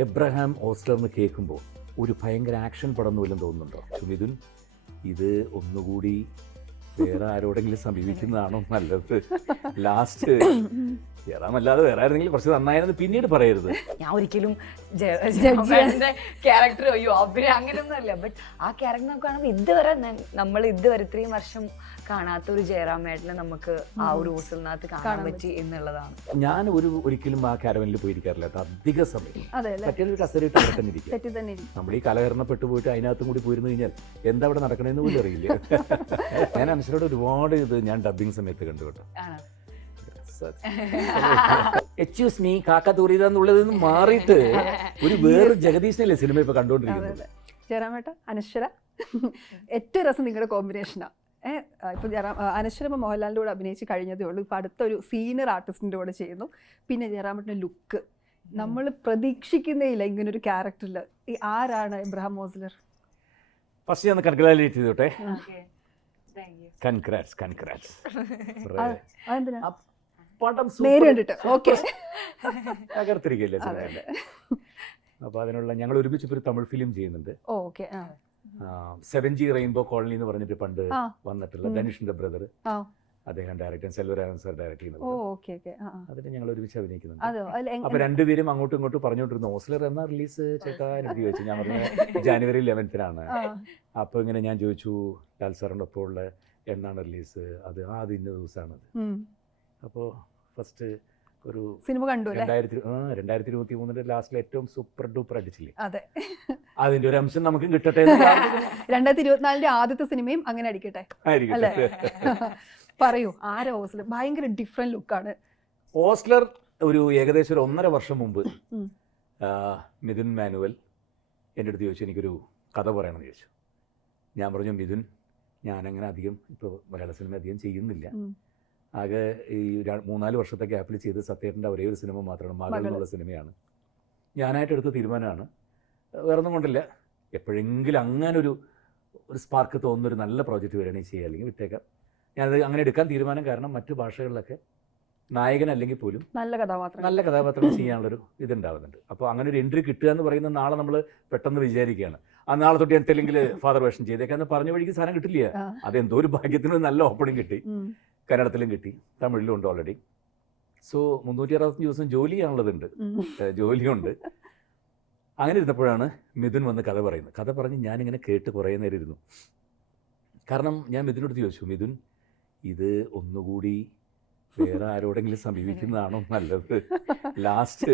Abraham Ozler എന്ന് കേൾക്കുമ്പോൾ ഒരു ഭയങ്കര ആക്ഷൻ പടം പോലും തോന്നുന്നുണ്ടോ? മിഥുൻ, ഇത് ഒന്നുകൂടി വേറെ ആരോടെങ്കിലും സമീപിക്കുന്നതാണോ നല്ലത്? ലാസ്റ്റ് ജയറാമല്ലാതെ വേറെ ആയിരുന്നെങ്കിലും കുറച്ച് നന്നായിരുന്നു പിന്നീട് പറയരുത്. ഞാൻ ഒരിക്കലും ക്യാരക്ടർ അയ്യോ അഭിനയം അങ്ങനെയൊന്നും അല്ല. ബട്ട് ആ ക്യാരക്ടർ നമുക്ക് കാണുമ്പോൾ നമ്മൾ ഇതുവരെ ഇത്രയും വർഷം കാണാത്ത ഒരു ജയറാമേട്ടനെ നമുക്ക് ആ ഒരു ഹോസ്റ്റലിനകത്ത് കാണാൻ പറ്റി എന്നുള്ളതാണ്. ഞാൻ ഒരിക്കലും ആ കാരവനിൽ പോയിരിക്കാറില്ല കേട്ടോ, അധിക സമയം. പറ്റിയൊരു കസേരയിട്ട് അവിടെ തന്നെ ഇരിക്കും. നമ്മൾ ഈ കലഹരണപ്പെട്ടു പോയിട്ട് അതിനകത്തും കൂടി പോയിരുന്നു കഴിഞ്ഞാൽ എന്താ അവിടെ നടക്കണമെന്ന് പോലും അറിയില്ല. ഞാൻ അനുസരിച്ച് ഒരുപാട് ഇത് ഞാൻ ഡബിങ് സമയത്ത് കണ്ടു കേട്ടോ. എക്സ്ക്യൂസ് മീ കാക്ക തൂറിയതാന്നുള്ളതിൽ നിന്ന് മാറിയിട്ട് ഒരു വേറെ ജഗദീശനല്ലേ സിനിമ ഇപ്പൊ കണ്ടുകൊണ്ടിരിക്കുന്നത്. ജയറാമേട്ട അനശ്വര ഏറ്റവും രസം നിങ്ങളുടെ കോമ്പിനേഷനാ. ഇപ്പൊ അനശ്വര ഇപ്പൊ മോഹൻലാലിന്റെ കൂടെ അഭിനയിച്ച് കഴിഞ്ഞതേ ഉള്ളൂ. ഇപ്പൊ അടുത്തൊരു സീനിയർ ആർട്ടിസ്റ്റിന്റെ കൂടെ ചെയ്യുന്നു. പിന്നെ ജയറാമേട്ടന്റെ ലുക്ക് നമ്മൾ പ്രതീക്ഷിക്കുന്നേയില്ല ഇങ്ങനൊരു ക്യാരക്ടറിൽ. ഈ ആരാണ് എബ്രഹാം ഓസ്ലർ? ഫസ്റ്റ് ഞാൻ കൺഗ്രാജുലേറ്റ് ചെയ്തോട്ടെ. കൺഗ്രാറ്റ്സ്. പടം തകർത്തിരിക്കല്ലേ. അപ്പൊ അതിനുള്ള ഞങ്ങൾ ഒരുമിച്ച് ഒരു തമിഴ് ഫിലിം ചെയ്യുന്നുണ്ട്. 7G റെയിൻബോ കോളനി എന്ന് പറഞ്ഞിട്ട് പണ്ട് വന്നിട്ടുള്ള ധനുഷിന്റെ ബ്രദർ, അദ്ദേഹം ഡയറക്ടർ, സെൽവരാമൻ സാർ ഡയറക്ട് ചെയ്യുന്നത്. അതിന് ഞങ്ങൾ ഒരുമിച്ച് അഭിനയിക്കുന്നുണ്ട്. അപ്പൊ രണ്ടുപേരും അങ്ങോട്ടും ഇങ്ങോട്ടും പറഞ്ഞുകൊണ്ടിരുന്നു ഓസ്ലർ എന്നാ റിലീസ് ചേട്ടാ എനിക്ക് ചോദിച്ചു. ഞാൻ പറഞ്ഞു ജാനുവരി 11 അപ്പൊ ഇങ്ങനെ ഞാൻ ചോദിച്ചു ലാൽ സാറിന്റെ ഒപ്പം ഉള്ള എന്നാണ് റിലീസ്? അത് ഇന്ന ദിവസമാണ്. അപ്പോൾ ഫസ്റ്റ് ഒരു സിനിമ കണ്ടു 2023 ലാസ്റ്റിൽ ഏറ്റവും സൂപ്പർ ഡൂപ്പർ അടിച്ചില്ലേ, അതിന്റെ ഒരു അംശം നമുക്കും കിട്ടട്ടെ. 2024 ആദ്യത്തെ സിനിമയും അങ്ങനെ അടിക്കട്ടെ അല്ലേ? പറയൂ, ആരാ ഓസ്ലർ? ഭയങ്കര ഡിഫറെന്റ് ലുക്കാണ് ഓസ്ലർ. ഒരു ഏകദേശം 1.5 വർഷം മുമ്പ് മിഥുൻ മാനുവൽ എൻ്റെ അടുത്ത് ചോദിച്ചു എനിക്കൊരു കഥ പറയണമെന്ന് ചോദിച്ചു. ഞാൻ പറഞ്ഞു മിഥുൻ, ഞാനങ്ങനെ അധികം ഇപ്പോൾ മലയാള സിനിമ അധികം ചെയ്യുന്നില്ല. ആകെ ഈ 3-4 വർഷത്തെ ഗ്യാപ്പിൽ ചെയ്ത് സത്യേട്ടൻ്റെ ഒരേ ഒരു സിനിമ മാത്രമാണ്, മകൾ എന്നുള്ള സിനിമയാണ്. ഞാനായിട്ട് എടുത്ത തീരുമാനമാണ്, വേറൊന്നും കൊണ്ടില്ല. എപ്പോഴെങ്കിലും അങ്ങനെ ഒരു സ്പാർക്ക് തോന്നുന്നൊരു നല്ല പ്രോജക്റ്റ് വരികയാണെങ്കിൽ ചെയ്യുക, അല്ലെങ്കിൽ വിട്ടേക്കാം. ഞാനത് അങ്ങനെ എടുക്കാൻ തീരുമാനം കാരണം മറ്റു ഭാഷകളിലൊക്കെ നായകനല്ലെങ്കിൽ പോലും നല്ല കഥാപാത്രം ചെയ്യാനുള്ളൊരു ഇതുണ്ടാവുന്നുണ്ട്. അപ്പോൾ അങ്ങനെ ഒരു എൻട്രി കിട്ടുക എന്ന് പറയുന്നത് നാളെ നമ്മൾ പെട്ടെന്ന് വിചാരിക്കുകയാണ് ആ നാളെ തൊട്ട് ഞാൻ തെലുങ്കിൽ ഫാദർ വേഷം ചെയ്തേക്കാന്ന് പറഞ്ഞ വഴിക്ക് സാധനം കിട്ടില്ല. അതെന്തോ ഒരു ഭാഗ്യത്തിന് നല്ല ഓപ്പണിങ് കിട്ടി, കന്നഡത്തിലും കിട്ടി, തമിഴിലും ഉണ്ട് ഓൾറെഡി. സോ 365 ദിവസം ജോലി ചെയ്യാനുള്ളതുണ്ട്, ജോലിയുണ്ട്. അങ്ങനെ ഇരുന്നപ്പോഴാണ് മിഥുൻ വന്ന് കഥ പറയുന്നത്. കഥ പറഞ്ഞ് ഞാനിങ്ങനെ കേട്ട് കുറേ നേരം ഇരുന്നു. കാരണം ഞാൻ മിഥുനോട് ചോദിച്ചു, മിഥുൻ ഇത് ഒന്നുകൂടി വേറെ ആരോടെങ്കിലും സമീപിക്കുന്നതാണോ നല്ലത്? ലാസ്റ്റ്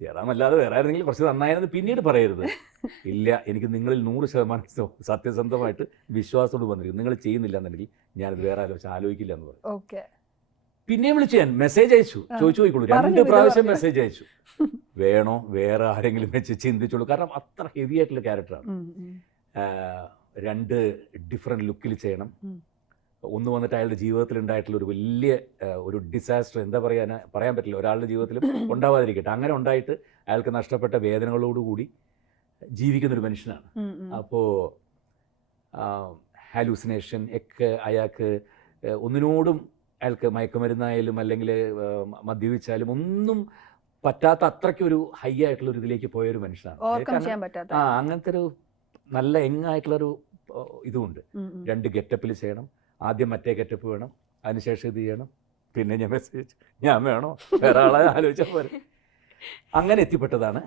ജയറാമല്ലാതെ വേറെ ആയിരുന്നെങ്കിലും കുറച്ച് നന്നായിരുന്നു പിന്നീട് പറയരുത്. ഇല്ല, എനിക്ക് നിങ്ങളിൽ 100% സത്യസന്ധമായിട്ട് വിശ്വാസത്തോട് വന്നിരിക്കും. നിങ്ങൾ ചെയ്യുന്നില്ല എന്നുണ്ടെങ്കിൽ ഞാനത് വേറെ ആലോചിക്കില്ല എന്ന് പറഞ്ഞു. പിന്നെയും വിളിച്ച് ഞാൻ മെസ്സേജ് അയച്ചു, ചോദിച്ചു പോയിക്കോളൂ. 2 പ്രാവശ്യം മെസ്സേജ് അയച്ചു. വേണോ വേറെ ആരെങ്കിലും വെച്ച് ചിന്തിച്ചോളൂ. കാരണം അത്ര ഹെവി ആയിട്ടുള്ള ക്യാരക്ടറാണ്. 2 ഡിഫറെൻറ്റ് ലുക്കിൽ ചെയ്യണം. ഒന്ന് വന്നിട്ട് അയാളുടെ ജീവിതത്തിൽ ഉണ്ടായിട്ടുള്ള ഒരു വലിയ ഒരു ഡിസാസ്റ്റർ, എന്താ പറയാൻ പറ്റില്ല, ഒരാളുടെ ജീവിതത്തിലും ഉണ്ടാവാതിരിക്കട്ടെ, അങ്ങനെ ഉണ്ടായിട്ട് അയാൾക്ക് നഷ്ടപ്പെട്ട വേദനകളോടുകൂടി ജീവിക്കുന്നൊരു മനുഷ്യനാണ്. അപ്പോൾ ഹാലൂസിനേഷൻ ഒക്കെ അയാൾക്ക് ഒന്നിനോടും, അയാൾക്ക് മയക്കുമരുന്നായാലും അല്ലെങ്കിൽ മദ്യപിച്ചാലും ഒന്നും പറ്റാത്ത അത്രയ്ക്കൊരു ഹൈ ആയിട്ടുള്ള ഒരു ഇതിലേക്ക് പോയൊരു മനുഷ്യനാണ്. അങ്ങനത്തെ ഒരു നല്ല യങ്ങായിട്ടുള്ളൊരു ഇതുമുണ്ട്. 2 ഗെറ്റപ്പിൽ ചെയ്യണം. ആദ്യം മറ്റേ ഗെറ്റപ്പ് വേണം, അതിനുശേഷം ഇത് ചെയ്യണം, പിന്നെ ഞാൻ മെസ്സേജ് ഞാൻ വേണോ വേറെ ആളെ ആലോചിച്ചാൽ പോലെ. അങ്ങനെ എത്തിപ്പെട്ടതാണ്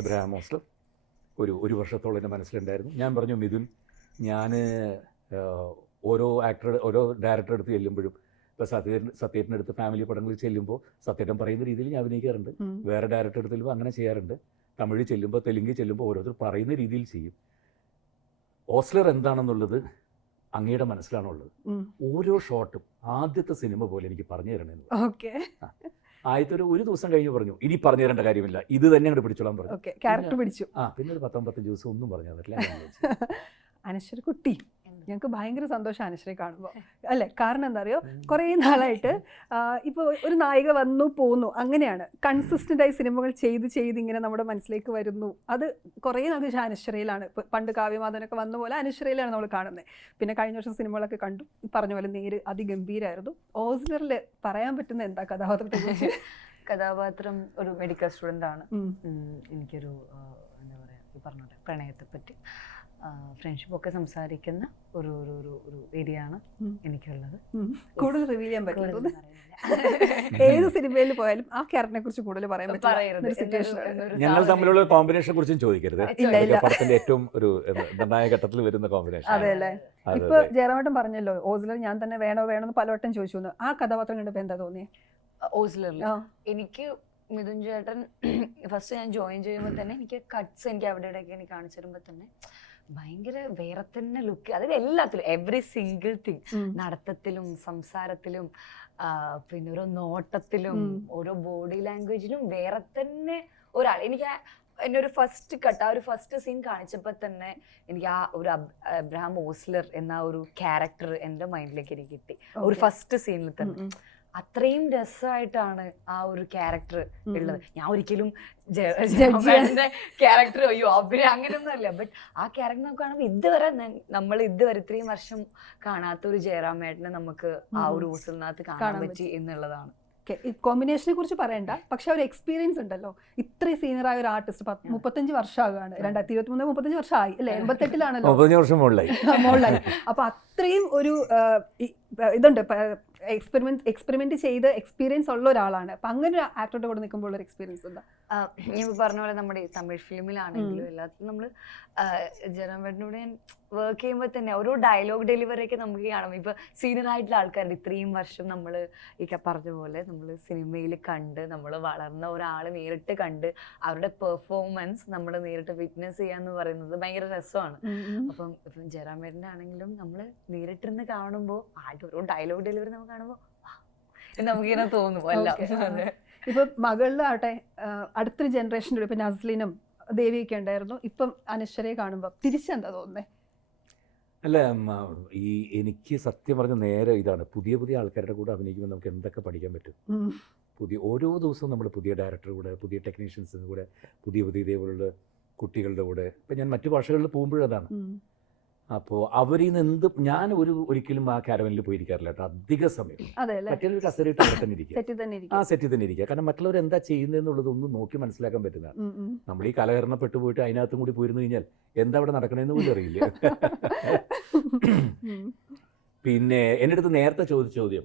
എബ്രഹാം ഓസ്ലർ. ഒരു വർഷത്തോളം എൻ്റെ മനസ്സിലുണ്ടായിരുന്നു. ഞാൻ പറഞ്ഞു മിഥുൻ, ഞാൻ ഓരോ ഡയറക്ടറെ അടുത്ത് ചെല്ലുമ്പോഴും, ഇപ്പോൾ സത്യേട്ടൻ്റെ അടുത്ത് ഫാമിലി പടങ്ങളിൽ ചെല്ലുമ്പോൾ സത്യേട്ടൻ പറയുന്ന രീതിയിൽ ഞാൻ അഭിനയിക്കാറുണ്ട്. വേറെ ഡയറക്ടർ അടുത്ത് ചെല്ലുമ്പോൾ അങ്ങനെ ചെയ്യാറുണ്ട്. തമിഴ് ചെല്ലുമ്പോൾ, തെലുങ്ക് ചെല്ലുമ്പോൾ ഓരോരുത്തർ പറയുന്ന രീതിയിൽ ചെയ്യും. ഓസ്ലർ എന്താണെന്നുള്ളത് അങ്ങയുടെ മനസ്സിലാണുള്ളത്. ഓരോ ഷോട്ടും ആദ്യത്തെ സിനിമ പോലെ എനിക്ക് പറഞ്ഞു തരണമെന്ന്. ആദ്യത്തെ ഒരു ദിവസം കഴിഞ്ഞ് പറഞ്ഞു ഇനി പറഞ്ഞു തരേണ്ട കാര്യമില്ല, ഇത് തന്നെ അങ്ങോട്ട് പിടിച്ചോളാൻ പറഞ്ഞു. പിന്നെ ഒരു 19 ദിവസം ഒന്നും പറഞ്ഞു തരില്ല. അനശ്വര കുട്ടി, ഞങ്ങൾക്ക് ഭയങ്കര സന്തോഷം അനശ്വരയെ കാണുമ്പോൾ അല്ലേ? കാരണം എന്താ അറിയോ, കുറേ നാളായിട്ട് ഇപ്പോൾ ഒരു നായിക വന്നു പോന്നു, അങ്ങനെയാണ് കൺസിസ്റ്റൻ്റായി സിനിമകൾ ചെയ്ത് ഇങ്ങനെ നമ്മുടെ മനസ്സിലേക്ക് വരുന്നു. അത് കുറേ നാൾക്ക് ശേഷം അനശ്വരയിലാണ്. ഇപ്പോൾ പണ്ട് കാവ്യമാധവനൊക്കെ വന്ന പോലെ അനശ്വരയിലാണ് നമ്മൾ കാണുന്നത്. പിന്നെ കഴിഞ്ഞ വർഷം സിനിമകളൊക്കെ കണ്ടു, പറഞ്ഞ പോലെ നേര് അതിഗംഭീരമായിരുന്നു. ഓസ്ലറിൽ പറയാൻ പറ്റുന്ന എന്താ കഥാപാത്രത്തെ കുറിച്ച്? കഥാപാത്രം ഒരു മെഡിക്കൽ സ്റ്റുഡൻ്റ് ആണ്. എനിക്കൊരു എന്താ പറയുക, ഈ പറഞ്ഞോട്ടെ പ്രണയത്തെ പറ്റി ഫ്രണ്ട്ഷിപ്പ് ഒക്കെ സംസാരിക്കുന്ന ഒരു ഒരു ഒരു ഒരു ഏരിയ ആണ് എനിക്കുള്ളത്. കൂടുതൽ റിവീൽ ചെയ്യാൻ പറ്റും. ഏത് സിനിമയിൽ പോയാലും ആ ക്യാരക്ടറിനെ കുറിച്ച് കൂടുതൽ പറയാൻ പറ്റില്ല. ഞങ്ങൾ തമ്മിലുള്ള കോമ്പിനേഷനെ കുറിച്ചും ചോദിക്കരുത്. പടത്തിന്റെ ഏറ്റവും ഒരു നിർണായക ഘട്ടത്തിൽ വരുന്ന കോമ്പിനേഷൻ. അതെ അല്ലേ. ഇപ്പൊ ജയറാമേട്ടൻ പറഞ്ഞല്ലോ ഓസ്ലർ ഞാൻ തന്നെ വേണോ എന്ന് പലവട്ടം ചോദിച്ചു. ആ കഥാപാത്രം കണ്ടപ്പോ എന്താ തോന്നിയേ? ഓസ്ലറിൽ എനിക്ക് മിഥുൻ ചേട്ടൻ ഫസ്റ്റ് ഞാൻ ജോയിൻ ചെയ്യുമ്പോൾ തന്നെ എനിക്ക് കട്ട്സ് എനിക്ക് അവിടെ ഇടയ്ക്ക് എനിക്ക് കാണിച്ചു തരുമ്പോൾ തന്നെ ഭയങ്കര വേറെ തന്നെ ലുക്ക്, അതായത് എല്ലാത്തിലും എവറി സിംഗിൾ തിങ്, നടത്തത്തിലും സംസാരത്തിലും പിന്നെ ഓരോ നോട്ടത്തിലും ഓരോ ബോഡി ലാംഗ്വേജിലും വേറെ തന്നെ ഒരാൾ. എനിക്ക് എൻ്റെ ഒരു ഫസ്റ്റ് കട്ട്, ആ ഒരു ഫസ്റ്റ് സീൻ കാണിച്ചപ്പോൾ തന്നെ എനിക്ക് ആ ഒരു എബ്രഹാം ഓസ്ലർ എന്ന ഒരു ക്യാരക്ടർ എൻ്റെ മൈൻഡിലേക്ക് എനിക്ക് കിട്ടി ഒരു ഫസ്റ്റ് സീനിൽ തന്നെ. അത്രയും രസമായിട്ടാണ് ആ ഒരു ക്യാരക്ടർ ഉള്ളത്. ഞാൻ ഒരിക്കലും ക്യാരക്ടർ അയ്യോ അഭിനയം അങ്ങനെയൊന്നും അല്ല, ബട്ട് ആ ക്യാരക്ടർ നമുക്ക് കാണുമ്പോൾ ഇതുവരെ നമ്മൾ ഇതുവരെ ഇത്രയും വർഷം കാണാത്ത ഒരു ജയറാമേട്ടനെ നമുക്ക് ആ ഒരു ഊസലിനകത്ത് കാണാൻ പറ്റി എന്നുള്ളതാണ്. കോമ്പിനേഷനെ കുറിച്ച് പറയണ്ട, പക്ഷെ ഒരു എക്സ്പീരിയൻസ് ഉണ്ടല്ലോ. ഇത്രയും സീനിയറായ ഒരു ആർട്ടിസ്റ്റ് 35 വർഷമാകാണ്. 2023 35 വർഷമായി അല്ലെ, 88-ലാണല്ലോ മുകളിലായി. അപ്പൊ അത്രയും ഒരു ഇതുണ്ട്, എക്സ്പെരിമെന്റ് ചെയ്ത് എക്സ്പീരിയൻസ് ഉള്ള ഒരാളാണ്. അപ്പൊ അങ്ങനെ ഒരു ആക്ടറുടെ കൂടെ നിൽക്കുമ്പോൾ ഒരു എക്സ്പീരിയൻസ് എന്താ? ഞാൻ പറഞ്ഞ പോലെ നമ്മുടെ തമിഴ് ഫിലിമിലാണെങ്കിലും എല്ലാത്തിലും നമ്മൾ ജയറാമേട്ടനോട് ഞാൻ വർക്ക് ചെയ്യുമ്പോൾ തന്നെ ഓരോ ഡയലോഗ് ഡെലിവറി ഒക്കെ നമുക്ക് കാണാം. ഇപ്പൊ സീനിയർ ആയിട്ടുള്ള ആൾക്കാരുടെ ഇത്രയും വർഷം നമ്മൾ ഈ പറഞ്ഞ പോലെ നമ്മൾ സിനിമയിൽ കണ്ട് നമ്മൾ വളർന്ന ഒരാൾ നേരിട്ട് കണ്ട് അവരുടെ പെർഫോമൻസ് നമ്മൾ നേരിട്ട് വിറ്റ്നസ് ചെയ്യാന്ന് പറയുന്നത് ഭയങ്കര രസമാണ്. അപ്പം ഇപ്പം ജയറാമേട്ടൻ്റെ ആണെങ്കിലും നമ്മൾ നേരിട്ടിരുന്ന് കാണുമ്പോൾ ആദ്യം ഓരോ ഡയലോഗ് ഡെലിവറി നമുക്ക് കാണുമ്പോൾ നമുക്കിങ്ങനെ തോന്നും എല്ലാം. ഇപ്പൊ മകളിലാവട്ടെ അടുത്തൊരു ജനറേഷൻ്റെ ഇപ്പൊ നസ്ലിനും ദേവിയൊക്കെ ഉണ്ടായിരുന്നു. ഇപ്പം അനശ്വരയെ കാണുമ്പോൾ തിരിച്ചെന്താ തോന്നുന്നേ? അല്ല, ഈ എനിക്ക് സത്യം പറഞ്ഞ നേരെ ഇതാണ്, പുതിയ പുതിയ ആൾക്കാരുടെ കൂടെ അഭിനയിക്കുമ്പോൾ നമുക്ക് എന്തൊക്കെ പഠിക്കാൻ പറ്റും. ഓരോ ദിവസവും നമ്മൾ പുതിയ ഡയറക്ടറുടെ കൂടെ, പുതിയ ടെക്നീഷ്യൻസിൻ്റെ കൂടെ, പുതിയ ഇതേപോലുള്ള കുട്ടികളുടെ കൂടെ. ഇപ്പം ഞാൻ മറ്റു ഭാഷകളിൽ പോകുമ്പോഴതാണ്. അപ്പോൾ അവരിൽ നിന്ന് ഞാൻ ഒരിക്കലും ആ കാരവനിൽ പോയിരിക്കാറില്ല കേട്ടോ, അധിക സമയം. മറ്റൊരു കസേരയിട്ട് അവിടെ തന്നെ ഇരിക്കുക, ആ സെറ്റിൽ തന്നെ ഇരിക്കുക. കാരണം മറ്റുള്ളവർ എന്താ ചെയ്യുന്നതെന്നുള്ളതൊന്നും നോക്കി മനസ്സിലാക്കാൻ പറ്റുന്നതാണ്. നമ്മൾ ഈ കലഹരണപ്പെട്ടു പോയിട്ട് അതിനകത്തും കൂടി പോയിരുന്നു കഴിഞ്ഞാൽ എന്താ അവിടെ നടക്കണമെന്ന് പോലും അറിയില്ല. പിന്നെ എൻ്റെ അടുത്ത് നേരത്തെ ചോദിച്ച ചോദ്യം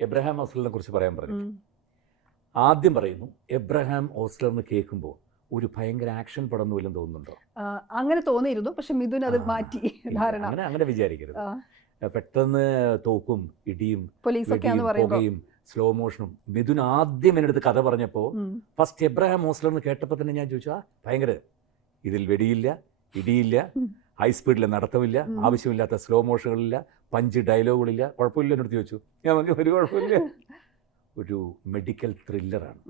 എബ്രഹാം ഓസ്ലറിനെ കുറിച്ച് പറയാൻ പറഞ്ഞു. ആദ്യം പറയുന്നു, എബ്രഹാം ഓസ്ലർ എന്ന് കേൾക്കുമ്പോൾ ഒരു ഭയങ്കര ആക്ഷൻ പടം പോലും തോന്നുന്നുണ്ടോ? അങ്ങനെ തോന്നിയിരുന്നു, പക്ഷെ മിഥുൻ അത് മാറ്റി ധാരണ. അങ്ങനെ വിചാരിക്കരുത്. പെട്ടെന്ന് തോക്കും ഇടിയും പുകയും സ്ലോ മോഷനും. മിഥുൻ ആദ്യം എൻ്റെ അടുത്ത് കഥ പറഞ്ഞപ്പോൾ ഫസ്റ്റ് എബ്രഹാം ഓസ്ലർ എന്ന് കേട്ടപ്പോൾ തന്നെ ഞാൻ ചോദിച്ചു, ഭയങ്കര ഇതിൽ വെടിയില്ല, ഇടിയില്ല, ഹൈ സ്പീഡിൽ നടത്തമില്ല, ആവശ്യമില്ലാത്ത സ്ലോ മോഷനുകളില്ല, പഞ്ച് ഡയലോഗുകളില്ല, കുഴപ്പമില്ല എന്നോട് ചോദിച്ചു. ഞാൻ പറഞ്ഞു ഒരു കുഴപ്പമില്ല, ഒരു മെഡിക്കൽ ത്രില്ലറാണ്.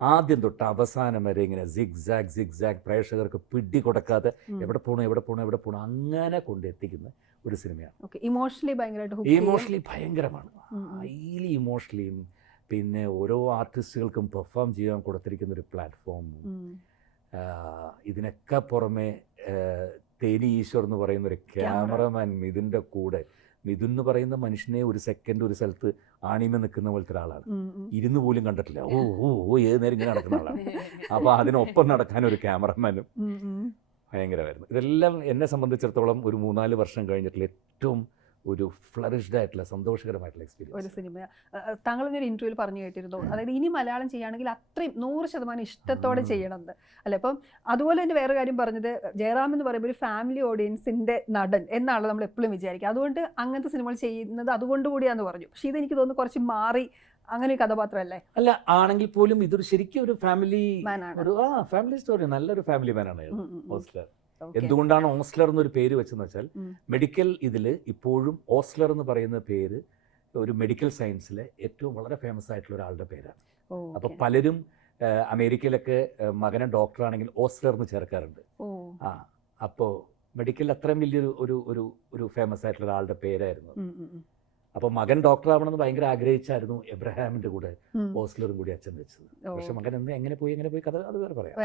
ആദ്യം തൊട്ട് അവസാനം വരെ ഇങ്ങനെ സിഗ് പ്രേക്ഷകർക്ക് പിടി കൊടുക്കാതെ എവിടെ പോകണം അങ്ങനെ കൊണ്ടെത്തിക്കുന്ന ഒരു സിനിമയാണ്. ഇമോഷണലി ഭയങ്കരമാണ്, ഹൈലി ഇമോഷണലിയും. പിന്നെ ഓരോ ആർട്ടിസ്റ്റുകൾക്കും പെർഫോം ചെയ്യാൻ കൊടുത്തിരിക്കുന്ന ഒരു പ്ലാറ്റ്ഫോമും. ഇതിനൊക്കെ പുറമെ തേനി ഈശ്വർ എന്ന് പറയുന്ന ഒരു ക്യാമറമാൻ മിഥുൻ്റെ കൂടെ. മിഥുൻ എന്ന് പറയുന്ന മനുഷ്യനെ ഒരു സെക്കൻഡ് ഒരു സ്ഥലത്ത് ആണിമ നിൽക്കുന്ന പോലത്തെ ഒരാളാണ്. ഇരുന്ന് പോലും കണ്ടിട്ടില്ല. ഏത് നേരം ഇങ്ങനെ നടക്കുന്ന ആളാണ്. അപ്പോൾ അതിനൊപ്പം നടക്കാൻ ഒരു ക്യാമറമാനും ഭയങ്കരമായിരുന്നു. ഇതെല്ലാം എന്നെ സംബന്ധിച്ചിടത്തോളം ഒരു 3-4 വർഷം കഴിഞ്ഞിട്ടുള്ള ഏറ്റവും ഒരു ഫ്ലറിഷ്ഡ് ആയിട്ടുള്ള സന്തോഷകരമായിട്ടുള്ള എക്സ്പീരിയൻസ് ഒരു സിനിമ. താങ്കൾ ഒരു ഇന്റർവ്യൂവിൽ പറഞ്ഞു കേട്ടിരുന്നു, അതായത് ഇനി മലയാളം ചെയ്യുകയാണെങ്കിൽ അത്രയും 100% ഇഷ്ടത്തോടെ ചെയ്യണമെന്ന് അല്ലെ. അപ്പം അതുപോലെ തന്നെ വേറെ കാര്യം പറഞ്ഞത്, ജയറാം എന്ന് പറയുമ്പോൾ ഒരു ഫാമിലി ഓഡിയൻസിന്റെ നടൻ എന്നാണ് നമ്മൾ എപ്പോഴും വിചാരിക്കുക. അതുകൊണ്ട് അങ്ങനത്തെ സിനിമകൾ ചെയ്യുന്നത് അതുകൊണ്ട് കൂടിയാന്ന് പറഞ്ഞു. പക്ഷെ ഇതെനിക്ക് തോന്നുന്നു കുറച്ച് മാറി അങ്ങനെ ഒരു കഥാപാത്രമല്ലേ? അല്ല, ആണെങ്കിൽ പോലും ഇതൊരു ശരിക്കും ഒരു ഫാമിലി ഫാമിലി സ്റ്റോറി, നല്ലൊരു ഫാമിലി മാനാണ് ഓസ്ലർ. എന്തുകൊണ്ടാണ് ഓസ്ലർ എന്നൊരു പേര് വെച്ചെന്ന് വെച്ചാൽ, മെഡിക്കൽ ഇതിൽ ഇപ്പോഴും ഓസ്ലർ എന്ന് പറയുന്ന പേര് ഒരു മെഡിക്കൽ സയൻസിലെ ഏറ്റവും വളരെ ഫേമസ് ആയിട്ടുള്ള ഒരാളുടെ പേരാണ്. അപ്പോൾ പലരും അമേരിക്കയിലൊക്കെ മകനെ ഡോക്ടറാണെങ്കിൽ ഓസ്ലർ എന്ന് ചേർക്കാറുണ്ട്. അപ്പോൾ മെഡിക്കൽ അത്രയും വലിയൊരു ഒരു ഫേമസ് ആയിട്ടുള്ള ഒരാളുടെ പേരായിരുന്നു. അപ്പോൾ മകൻ ഡോക്ടർ ആവണമെന്ന് ഭയങ്കര ആഗ്രഹിച്ചായിരുന്നു എബ്രഹാമിന്റെ കൂടെ ഓസ്ലറും കൂടി അച്ഛൻ വെച്ചത്. പക്ഷെ മകൻ എങ്ങനെ പോയി കഥ അത് വേറെ പറയാം.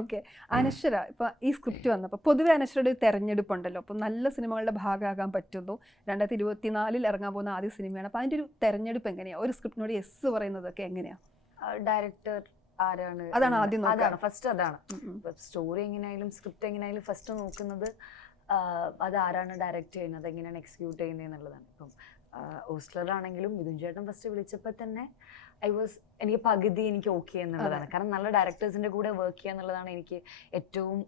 ഓക്കെ. അനശ്വര, ഇപ്പൊ ഈ സ്ക്രിപ്റ്റ് വന്നപ്പോൾ പൊതുവെ അനശ്വരയുടെ ഒരു തെരഞ്ഞെടുപ്പ് ഉണ്ടല്ലോ. അപ്പം നല്ല സിനിമകളുടെ ഭാഗമാകാൻ പറ്റുന്നു. 2024 ഇറങ്ങാൻ പോകുന്ന ആദ്യ സിനിമയാണ്. അപ്പോൾ അതിൻ്റെ ഒരു തെരഞ്ഞെടുപ്പ് എങ്ങനെയാണ്? ഒരു സ്ക്രിപ്റ്റിനോട് യെസ് പറയുന്നതൊക്കെ എങ്ങനെയാണ്? ഡയറക്ടർ ആരാണ് അതാണ് ആദ്യം നോക്കുക. അതാണ് ഫസ്റ്റ്. അതാണ് സ്റ്റോറി എങ്ങനെയായാലും സ്ക്രിപ്റ്റ് എങ്ങനെയായാലും ഫസ്റ്റ് നോക്കുന്നത് അത് ആരാണ് ഡയറക്റ്റ് ചെയ്യുന്നത്, എങ്ങനെയാണ് എക്സിക്യൂട്ട് ചെയ്യുന്നത് എന്നുള്ളതാണ്. ഇപ്പം ഓസ്ലറാണെങ്കിലും മിഥുൻ ചേട്ടൻ ഫസ്റ്റ് വിളിച്ചപ്പോൾ തന്നെ എനിക്ക് പകുതി എനിക്ക് ഓക്കെ എന്നുള്ളതാണ്. കാരണം നല്ല ഡയറക്ടേഴ്സിന്റെ കൂടെ വർക്ക് ചെയ്യുക എന്നുള്ളതാണ് എനിക്ക് ഏറ്റവും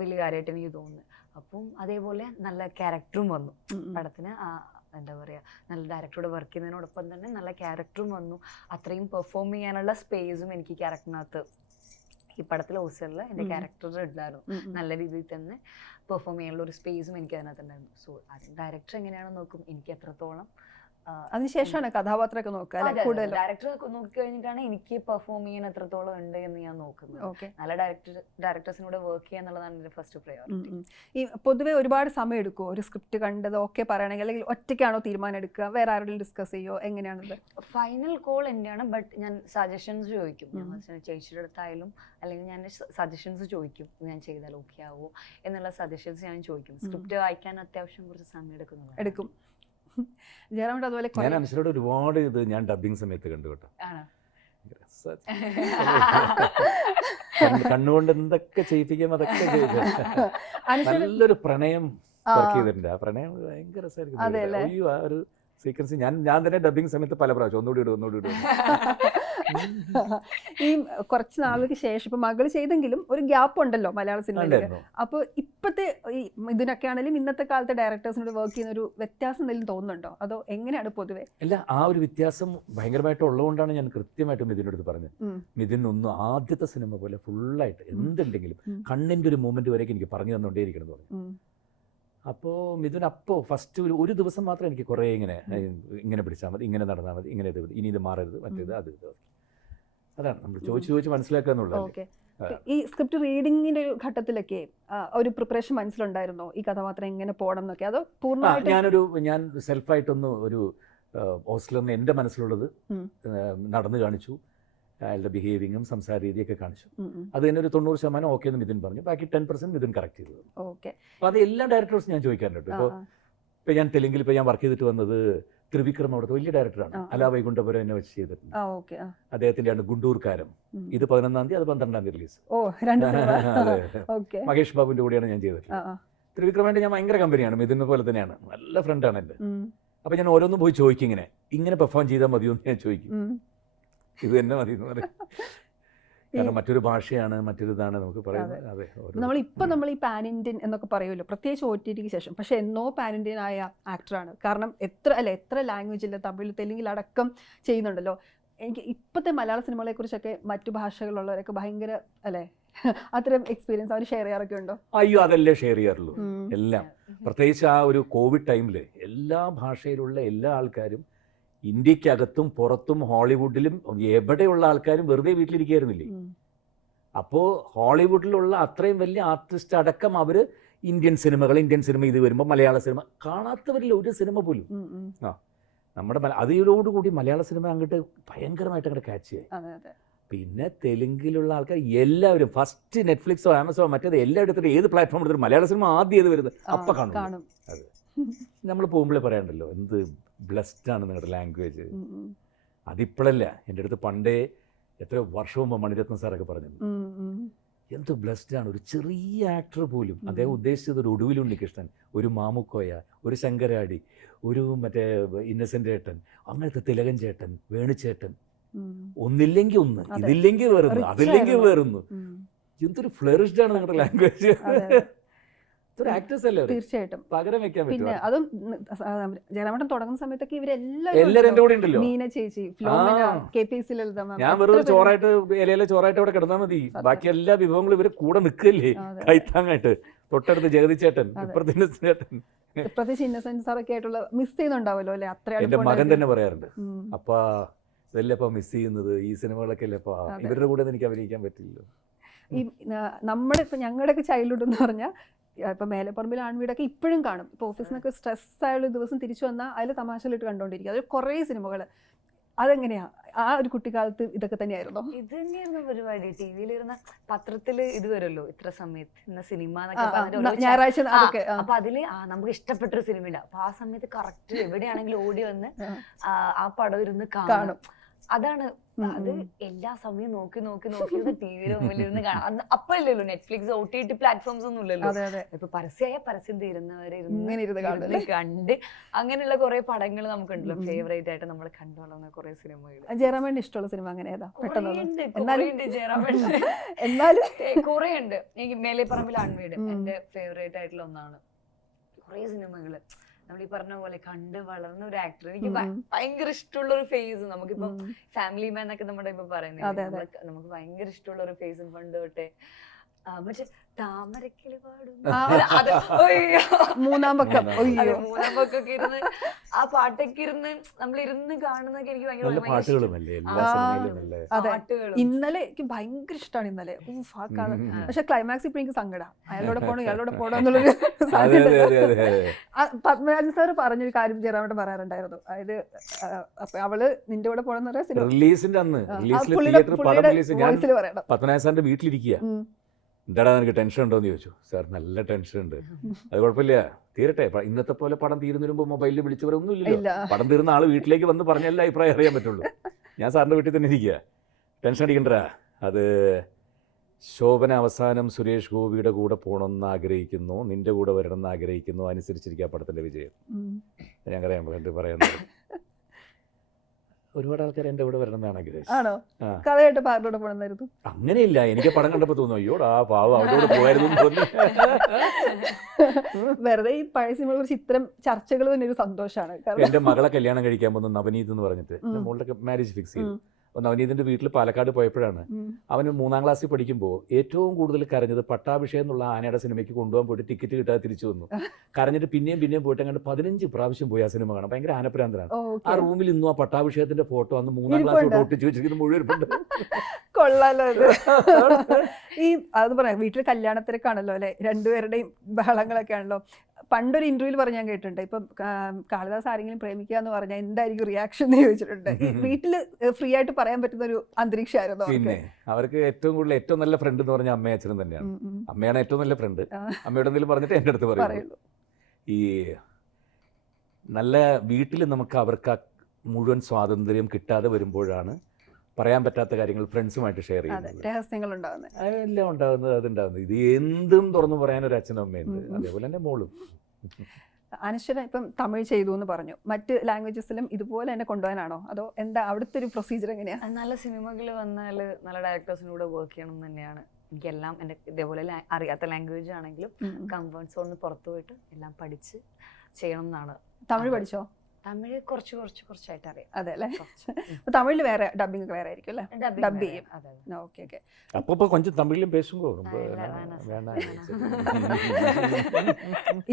വലിയ കാര്യമായിട്ട് എനിക്ക് തോന്നുന്നത്. അപ്പം അതേപോലെ നല്ല ക്യാരക്ടറും വന്നു പടത്തിന്. എന്താ പറയുക, നല്ല ഡയറക്ടറോട് വർക്ക് ചെയ്യുന്നതിനോടൊപ്പം തന്നെ നല്ല ക്യാരക്ടറും വന്നു. അത്രയും പെർഫോം ചെയ്യാനുള്ള സ്പേസും എനിക്ക് ക്യാരക്ടറിനകത്ത് ഈ പടത്തിൽ ഓസ്ലറിൽ എൻ്റെ ക്യാരക്ടർ ഉണ്ടായിരുന്നു. നല്ല രീതിയിൽ തന്നെ പെർഫോം ചെയ്യാനുള്ള ഒരു സ്പേസും എനിക്ക് അതിനകത്തുണ്ടായിരുന്നു. സോ ഡയറക്ടർ എങ്ങനെയാണോ നോക്കും എനിക്ക് എത്രത്തോളം. അതിനുശേഷമാണ് കഥാപാത്രമൊക്കെ നോക്കുക കൂടുതൽ. ഡയറക്ടർ നോക്കി കഴിഞ്ഞിട്ടാണ് എനിക്ക് പെർഫോം ചെയ്യാൻ എത്രത്തോളം ഉണ്ട് എന്ന് ഞാൻ നോക്കുന്നത്. നല്ല ഡയറക്ടേഴ്സിനൂടെ വർക്ക് ചെയ്യുക എന്നുള്ളതാണ് എൻ്റെ ഫസ്റ്റ് പ്രയോറിറ്റി. ഈ പൊതുവെ ഒരുപാട് സമയം എടുക്കുമോ ഒരു സ്ക്രിപ്റ്റ് കണ്ടത് ഓക്കെ പറയണമെങ്കിൽ, അല്ലെങ്കിൽ ഒറ്റയ്ക്കാണോ തീരുമാനം എടുക്കുക, വേറെ ആരോടും ഡിസ്കസ് ചെയ്യുമോ, എങ്ങനെയാണത്? ഫൈനൽ കോൾ എന്റെയാണ്. ബട്ട് ഞാൻ സജഷൻസ് ചോദിക്കും. ചേച്ചിയുടെ അടുത്തായാലും അല്ലെങ്കിൽ ഞാൻ സജഷൻസ് ചോദിക്കും, ഞാൻ ചെയ്താൽ ഓക്കെ ആവുമോ എന്നുള്ള സജഷൻസ് ഞാൻ ചോദിക്കും. സ്ക്രിപ്റ്റ് വായിക്കാൻ അത്യാവശ്യം കുറച്ച് സമയം എടുക്കും. ജയറാമിന്റെ അതുപോലെ ഞാൻ അനുശ്വരോട് ഒരുപാട് ഇത് ഞാൻ ഡബിങ് സമയത്ത് കണ്ടു കേട്ടോ. കണ്ണുകൊണ്ട് എന്തൊക്കെ ചെയ്യിപ്പിക്കാം അതൊക്കെ നല്ലൊരു പ്രണയം വർക്ക് ചെയ്തിട്ടുണ്ട്. ആ പ്രണയം ഭയങ്കര രസമായിരിക്കും. അയ്യോ ആ ഒരു സീക്വൻസ് ഞാൻ തന്നെ ഡബിങ് സമയത്ത് പല പ്രാവശ്യം ഒന്നുകൂടി ഇടും. ഈ കുറച്ച് നാളുകൾക്ക് ശേഷം ഇപ്പൊ മകള് ചെയ്തെങ്കിലും ഒരു ഗ്യാപ്പ് ഉണ്ടല്ലോ മലയാള സിനിമയിൽ. അപ്പൊ ഇപ്പത്തെ ഈ ഇതിനൊക്കെ ആണെങ്കിലും ഇന്നത്തെ കാലത്തെ ഡയറക്ടേഴ്സിനോട് വർക്ക് ചെയ്യുന്ന ഒരു വ്യത്യാസം എന്തെങ്കിലും തോന്നുന്നുണ്ടോ, അതോ എങ്ങനെയാണ് പൊതുവെ? അല്ല, ആ ഒരു വ്യത്യാസം ഭയങ്കരമായിട്ട് ഉള്ളതുകൊണ്ടാണ് ഞാൻ കൃത്യമായിട്ട് മിഥുൻ്റെ അടുത്ത് പറഞ്ഞത്. മിഥുൻ ഒന്നും ആദ്യത്തെ സിനിമ പോലെ ഫുള്ളായിട്ട് എന്തുണ്ടെങ്കിലും കണ്ണിന്റെ ഒരു മൂമെന്റ് വരെയൊക്കെ എനിക്ക് പറഞ്ഞു തന്നുകൊണ്ടേയിരിക്കണം എന്ന് പറഞ്ഞു. അപ്പോൾ മിഥുൻ ഫസ്റ്റ് ഒരു ദിവസം മാത്രം എനിക്ക് കുറേ ഇങ്ങനെ പിടിച്ചാൽ മതി, ഇങ്ങനെ നടന്നാൽ മതി, ഇങ്ങനെ ഇനി ഇത് മാറരുത്, മറ്റേത് അത് അതാണ് നമ്മൾ ചോദിച്ച് മനസ്സിലാക്കുക എന്നുള്ളത്. ഈ സ്ക്രിപ്റ്റ് റീഡിങ്ങിന്റെ ഒരു ഘട്ടത്തിലൊക്കെ ഒരു പ്രിപ്പറേഷൻ മനസ്സിലുണ്ടായിരുന്നോ ഈ കഥാപാത്രം എങ്ങനെ പോകണം എന്നൊക്കെ? അതോ പൂർണ്ണമായിട്ട് ഞാൻ സെൽഫായിട്ടൊന്ന് ഒരു ഓസ്ലറിന് എൻ്റെ മനസ്സിലുള്ളത് നടന്നു കാണിച്ചു. അയാളുടെ ബിഹേവിങ്ങും സംസാര രീതിയൊക്കെ കാണിച്ചു. അത് തന്നെ ഒരു 90% ഓക്കെ എന്ന് മിഥുൻ പറഞ്ഞു. ബാക്കി 10% മിഥുൻ കറക്റ്റ് ചെയ്തു. അപ്പോൾ അത് എല്ലാ ഡയറക്ടേഴ്സും ഞാൻ ചോദിക്കാറുണ്ട്. ഇപ്പോൾ ഞാൻ തെലുങ്കിൽ ഞാൻ വർക്ക് ചെയ്തിട്ട് വന്നത് ത്രിവിക്രം, അവിടുത്തെ വലിയ ഡയറക്ടറാണ്. അലാ വൈകുണ്ഠപുരം എന്നെ വെച്ച് ചെയ്തിട്ടുണ്ട്. അദ്ദേഹത്തിൻ്റെ ആണ് ഗുണ്ടൂർക്കാരം. ഇത് 11-ാം തീയതി, അത് 12-ാം തീയതി റിലീസ്. മഹേഷ് ബാബുവിൻ്റെ കൂടെയാണ് ഞാൻ ചെയ്തിട്ടുള്ളത്. ത്രിവിക്രമായിട്ട് ഞാൻ ഭയങ്കര കമ്പനിയാണ്, മിഥുനെ പോലെ തന്നെയാണ്, നല്ല ഫ്രണ്ടാണ് എൻ്റെ. അപ്പോൾ ഞാൻ ഓരോന്നും പോയി ചോദിക്കും, ഇങ്ങനെ പെർഫോം ചെയ്താൽ മതിയോ എന്ന് ഞാൻ ചോദിക്കും. ഇത് തന്നെ മതി എന്ന് പറയും. കാരണം മറ്റൊരു ഭാഷയാണ്, മറ്റൊരു ഇതാണ് നമുക്ക് പറയുന്നത്. അതെ, നമ്മൾ ഈ പാൻ ഇന്ത്യൻ എന്നൊക്കെ പറയുമല്ലോ, പ്രത്യേകിച്ച് OTTക്ക് ശേഷം. പക്ഷെ എന്നോ പാൻ ഇന്ത്യൻ ആയ ആക്ടറാണ്. കാരണം എത്ര ലാംഗ്വേജിൽ, തമിഴ്, തെലുങ്കിൽ അടക്കം ചെയ്യുന്നുണ്ടല്ലോ. എനിക്ക് ഇപ്പോഴത്തെ മലയാള സിനിമകളെ കുറിച്ചൊക്കെ മറ്റു ഭാഷകളുള്ളവരൊക്കെ ഭയങ്കര അത്തരം എക്സ്പീരിയൻസ് അവർ ഷെയർ ചെയ്യാറൊക്കെ ഉണ്ടോ? അയ്യോ, അതല്ലേ ഷെയർ ചെയ്യാറുള്ളൂ എല്ലാം. പ്രത്യേകിച്ച് ആ ഒരു കോവിഡ് ടൈമിൽ എല്ലാ ഭാഷയിലുള്ള എല്ലാ ആൾക്കാരും, ഇന്ത്യക്കകത്തും പുറത്തും ഹോളിവുഡിലും എവിടെയുള്ള ആൾക്കാരും വെറുതെ വീട്ടിലിരിക്കുകയായിരുന്നില്ലേ. അപ്പോൾ ഹോളിവുഡിലുള്ള അത്രയും വലിയ ആർട്ടിസ്റ്റ് അടക്കം അവർ ഇന്ത്യൻ സിനിമ ഇത് വരുമ്പോൾ മലയാള സിനിമ കാണാത്തവരിൽ ഒരു സിനിമ പോലും. നമ്മുടെ അതിലോടുകൂടി മലയാള സിനിമ അങ്ങോട്ട് ഭയങ്കരമായിട്ട് അങ്ങോട്ട് ക്യാച്ച് ചെയ്യായി. പിന്നെ തെലുങ്കിലുള്ള ആൾക്കാർ എല്ലാവരും ഫസ്റ്റ് നെറ്റ്ഫ്ലിക്സോ ആമസോണോ മറ്റേത് എല്ലാം എടുത്തിട്ട് ഏത് പ്ലാറ്റ്ഫോം എടുത്തിട്ട് മലയാള സിനിമ ആദ്യം ഏത് വരുന്നത് അപ്പം കാണും. അതെ, നമ്മൾ പോകുമ്പോഴേ പറയാണ്ടല്ലോ എന്ത് ബ്ലെസ്ഡ് ആണ് നിങ്ങളുടെ ലാംഗ്വേജ്. അതിപ്പോഴല്ല, എൻ്റെ അടുത്ത് പണ്ടേ എത്രയോ വർഷം മുമ്പ് മണിരത്നം സാറൊക്കെ പറഞ്ഞു എന്ത് ബ്ലെസ്ഡ് ആണ്. ഒരു ചെറിയ ആക്ടർ പോലും അദ്ദേഹം ഉദ്ദേശിച്ചത് ഒരു ഒടുവിൽ ഉണ്ണികൃഷ്ണൻ, ഒരു മാമുക്കോയ, ഒരു ശങ്കരാടി, ഒരു മറ്റേ ഇന്നസെന്റ് ചേട്ടൻ, അങ്ങനത്തെ തിലകൻ ചേട്ടൻ, വേണുചേട്ടൻ, ഒന്നില്ലെങ്കിൽ ഒന്ന്, ഇതില്ലെങ്കിൽ വേറൊന്ന്, അതില്ലെങ്കിൽ വേറൊന്ന്. എന്തൊരു ഫ്ലറിഷ്ഡ് ആണ് നിങ്ങളുടെ ലാംഗ്വേജ്. തീർച്ചയായിട്ടും പകരം വെക്കാൻ പറ്റും. പിന്നെ അതും ജയറാമേട്ടൻ തുടങ്ങുന്ന സമയത്തൊക്കെ ഇവരെല്ലാവരും എൻ്റെ കൂടെ ഉണ്ടല്ലോ. മീന ചേച്ചി, ഫിലോമിന, KPC ലളിതമ്മ. ഞാൻ വെറുതെ ചോറായിട്ട് ഇലയിലെ ചോറായിട്ട് അവിടെ കിടന്നാൽ മതി, ബാക്കി എല്ലാ വിഭവങ്ങളും ഇവരെ കൂടെ നിൽക്കല്ലേ കൈത്താങ്ങായിട്ട്. തൊട്ടടുത്ത് ജഗതിച്ചേട്ടൻ, പ്രത്യേകിച്ച് ഇന്നസെന്റ് സാറൊക്കെ ആയിട്ടുള്ള മിസ് ചെയ്യുന്നുണ്ടാവല്ലോ അല്ലെ? അത്ര എന്റെ മകൻ തന്നെ പറയാറുണ്ട്, അപ്പാ ഇതല്ലപ്പാ മിസ് ചെയ്യുന്നത്, ഈ സിനിമകളൊക്കെ അല്ലേപ്പാ, ഇവരുടെ കൂടെ എനിക്ക് അഭിനയിക്കാൻ പറ്റില്ലല്ലോ. ഈ നമ്മുടെ ഇപ്പൊ ഞങ്ങളുടെയൊക്കെ ചൈൽഡ്ഹുഡ് എന്ന് പറഞ്ഞാൽ ഇപ്പൊ മേലെപ്പറമ്പിൽ ആൺവീടൊക്കെ ഇപ്പോഴും കാണും. ഇപ്പൊ ഓഫീസിൽ നിന്നൊക്കെ സ്ട്രെസ് ആയുള്ള ദിവസം തിരിച്ചു വന്നാൽ അതിൽ തമാശയിലിട്ട് കണ്ടോണ്ടിരിക്കും. അതിൽ കുറേ സിനിമകൾ. അതെങ്ങനെയാ ആ ഒരു കുട്ടിക്കാലത്ത് ഇതൊക്കെ തന്നെയായിരുന്നോ? ഇത് തന്നെയായിരുന്നു പരിപാടി. ടിവിയിലിരുന്ന പത്രത്തില് ഇത് വരുമല്ലോ ഇത്ര സമയത്ത് ഇന്ന സിനിമ ഞായറാഴ്ച. അപ്പൊ അതില് നമുക്ക് ഇഷ്ടപ്പെട്ടൊരു സിനിമ ഉണ്ട്. അപ്പൊ ആ സമയത്ത് കറക്റ്റ് എവിടെയാണെങ്കിലും ഓടി വന്ന് ആ പടം ഇരുന്ന് കാണും. അതാണ് അത് എല്ലാ സമയം നോക്കി നോക്കി നോക്കി ടിവിയുടെ മുമ്പിലിരുന്ന് കാണാം. അപ്പഴല്ലല്ലോ നെറ്റ്ഫ്ലിക്സ് OTT പ്ലാറ്റ്ഫോംസ് ഒന്നും ഇല്ലല്ലോ. ഇപ്പൊ പരസ്യമായ പരസ്യം തീരുന്നവരെ ഇരുന്ന് കണ്ട് അങ്ങനെയുള്ള കുറെ പടങ്ങൾ നമുക്കുണ്ടല്ലോ ഫേവറേറ്റ് ആയിട്ട് നമ്മൾ കണ്ടു വളർന്ന കുറെ സിനിമകൾ. ജയറാമേട്ടന് ഇഷ്ടമുള്ള സിനിമ അങ്ങനെ ഏതാ? എന്നാലും കുറെ ഉണ്ട്. എനിക്ക് മേലെപ്പറമ്പിൽ ആൺവീട് എന്റെ ഫേവറേറ്റ് ആയിട്ടുള്ള ഒന്നാണ്. കുറെ സിനിമകള് നമ്മൾ ഈ പറഞ്ഞ പോലെ കണ്ട് വളർന്ന ഒരു ആക്ടർ, എനിക്ക് ഭയങ്കര ഇഷ്ടമുള്ള ഒരു ഫേസ്. നമുക്കിപ്പം ഫാമിലി മാൻ എന്നൊക്കെ നമ്മുടെ ഇപ്പൊ പറയുന്നത്, നമുക്ക് ഭയങ്കര ഇഷ്ടമുള്ള ഒരു ഫേസ് പണ്ട് തൊട്ടേ. പക്ഷെ താമരക്കിളി മൂന്നാം പക്കൊക്കെ ഇരുന്ന് ആ പാട്ടൊക്കെ ഇരുന്ന് നമ്മളിരുന്ന് കാണുന്നൊക്കെ എനിക്ക് ഭയങ്കര പാട്ടുകളും. ഇന്നലെ എനിക്ക് ഭയങ്കര ഇഷ്ടമാണ് ഇന്നലെ. പക്ഷെ ക്ലൈമാക്സ് ഇപ്പൊ എനിക്ക് സങ്കടം, അയാളോടെ പോണോ ഇയാളോടെ പോണോ എന്നുള്ളൊരു. പത്മരാജൻ സാർ പറഞ്ഞൊരു കാര്യം ജയറാമേട്ടൻ പറയാറുണ്ടായിരുന്നു, അതായത് അവള് നിന്റെ കൂടെ പോണെന്ന് പറയാൻ റിലീസിന്റെ അന്ന് പത്മനാഭ സാറിന്റെ വീട്ടിലിരിക്കുക. എന്താടാ നിനക്ക് ടെൻഷൻ ഉണ്ടോ എന്ന് ചോദിച്ചു. സാർ നല്ല ടെൻഷൻ ഉണ്ട്. അത് കുഴപ്പമില്ല, തീരട്ടെ. ഇന്നത്തെ പോലെ പടം തീരുന്നതിന് മുമ്പ് മൊബൈലിൽ വിളിച്ചവരൊന്നും ഇല്ലല്ലോ. പടം തീർന്ന ആള് വീട്ടിലേക്ക് വന്ന് പറഞ്ഞല്ല അഭിപ്രായം അറിയാൻ പറ്റുള്ളൂ. ഞാൻ സാറിന്റെ വീട്ടിൽ തന്നെ ഇരിക്കുക, ടെൻഷൻ അടിക്കണ്ടാ. അത് ശോഭന അവസാനം സുരേഷ് ഗോപിയുടെ കൂടെ പോകണമെന്ന് ആഗ്രഹിക്കുന്നു, നിന്റെ കൂടെ വരണം എന്ന് ആഗ്രഹിക്കുന്നു, അനുസരിച്ചിരിക്കുക പടത്തിന്റെ വിജയം. ഞങ്ങറിയാൻ പറയുന്നത് ഒരുപാട് ആൾക്കാർ എന്റെ കൂടെ വരണം എന്നാണ് ആഗ്രഹിച്ചത്. അങ്ങനെയില്ല, എനിക്ക് പടം കണ്ടപ്പോ തോന്നുന്നു അയ്യോടാ പാവം അവരോട് പോയായിരുന്നു തോന്നി. വെറുതെ ഈ പഴയ സിനിമകളെ കുറിച്ച് ഇത്തരം ചർച്ചകൾ തന്നെ ഒരു സന്തോഷമാണ്. എന്റെ മകളെ കല്യാണം കഴിക്കാൻ പോകുന്ന നവനീത് എന്ന് പറഞ്ഞിട്ട് എന്റെ മോളുടെ മാരേജ് ഫിക്സ് ചെയ്തു. അപ്പോൾ നവനീതിന്റെ വീട്ടിൽ പാലക്കാട് പോയപ്പോഴാണ് അവന് 3ാം ക്ലാസ്സിൽ പഠിക്കുമ്പോൾ ഏറ്റവും കൂടുതൽ കരഞ്ഞത് പട്ടാഭിഷേകം എന്നുള്ള ആനയുടെ സിനിമയ്ക്ക് കൊണ്ടുപോകാൻ പോയിട്ട് ടിക്കറ്റ് കിട്ടാതെ തിരിച്ചു വന്നു. കരഞ്ഞിട്ട് പിന്നെയും പോയിട്ട് അങ്ങോട്ട് 15 പ്രാവശ്യം പോയി ആ സിനിമ കാണാൻ. ഭയങ്കര ആനപ്രാന്തരാണ്. ആ റൂമിൽ ഇന്നും ആ പട്ടാഭിഷേകത്തിന്റെ ഫോട്ടോ അന്ന് 3ാം ക്ലാസ്സിൽ ഒട്ടിച്ച് വെച്ചിരിക്കുന്നത് മുഴുവൻ കൊള്ളാലോ. ഈ അത് പറയാം, വീട്ടിൽ കല്യാണത്തിരക്കാണല്ലോ അല്ലെ, രണ്ടുപേരുടെയും ബഹളങ്ങളൊക്കെ ആണല്ലോ. പണ്ടൊരു ഇന്റർവ്യൂവിൽ പറഞ്ഞാൽ കേട്ടിട്ടുണ്ട്, ഇപ്പം കാളിദാസ് ആരെങ്കിലും പ്രേമിക്കുക എന്ന് പറഞ്ഞാൽ എന്തായിരിക്കും റിയാക്ഷൻ എന്ന് ചോദിച്ചിട്ടുണ്ട്. വീട്ടില് ഫ്രീ ആയിട്ട് പറയാൻ പറ്റുന്ന ഒരു അന്തരീക്ഷമായിരുന്നു. പിന്നെ അവർക്ക് ഏറ്റവും നല്ല ഫ്രണ്ട് എന്ന് പറഞ്ഞാൽ അമ്മയും അച്ഛനും തന്നെയാണ്. അമ്മയാണ് ഏറ്റവും നല്ല ഫ്രണ്ട്. അമ്മയോട് എന്തെങ്കിലും പറഞ്ഞിട്ട് എൻ്റെ അടുത്ത് പറയുള്ളൂ. ഈ നല്ല വീട്ടിൽ നമുക്ക് അവർക്ക് മുഴുവൻ സ്വാതന്ത്ര്യം കിട്ടാതെ വരുമ്പോഴാണ് പറയാൻ പറ്റാത്ത കാര്യങ്ങൾ ഫ്രണ്ട്സുമായിട്ട് ഷെയർ ചെയ്യുന്നത്, രഹസ്യങ്ങൾ ഉണ്ടാകുന്നത്. അതെല്ലാം അതുണ്ടാകുന്നത്. ഇത് എന്തും തുറന്നു പറയാൻ ഒരു അച്ഛനും അമ്മയുണ്ട്, അതേപോലെ തന്നെ മോളും. അനശ്വര ഇപ്പം തമിഴ് ചെയ്തു എന്ന് പറഞ്ഞു, മറ്റ് ലാംഗ്വേജസിലും ഇതുപോലെ തന്നെ കൊണ്ടുപോകാനാണോ അതോ എന്താ അവിടുത്തെ ഒരു പ്രൊസീജിയർ എങ്ങനെയാ? നല്ല സിനിമകൾ വന്നാൽ നല്ല ഡയറക്ടേഴ്സിൻ്റെ കൂടെ വർക്ക് ചെയ്യണം എന്ന് തന്നെയാണ് എനിക്കെല്ലാം. എൻ്റെ ഇതേപോലെ അറിയാത്ത ലാംഗ്വേജ് ആണെങ്കിലും കംഫർട്ട് സോണിൽ പുറത്തു പോയിട്ട് എല്ലാം പഠിച്ച് ചെയ്യണം എന്നാണ്. തമിഴ് പഠിച്ചോ? തമിഴ് കുറച്ചായിട്ട് അറിയാം. അതെ അല്ലേ. തമിഴിൽ വേറെ ഡബിങ് ഒക്കെ വേറെ ആയിരിക്കും അല്ലേ? ഡബ് ചെയ്യും. Okay okay. അപ്പൊ കൊഞ്ചം തമിഴിലും പേശുമ്പോ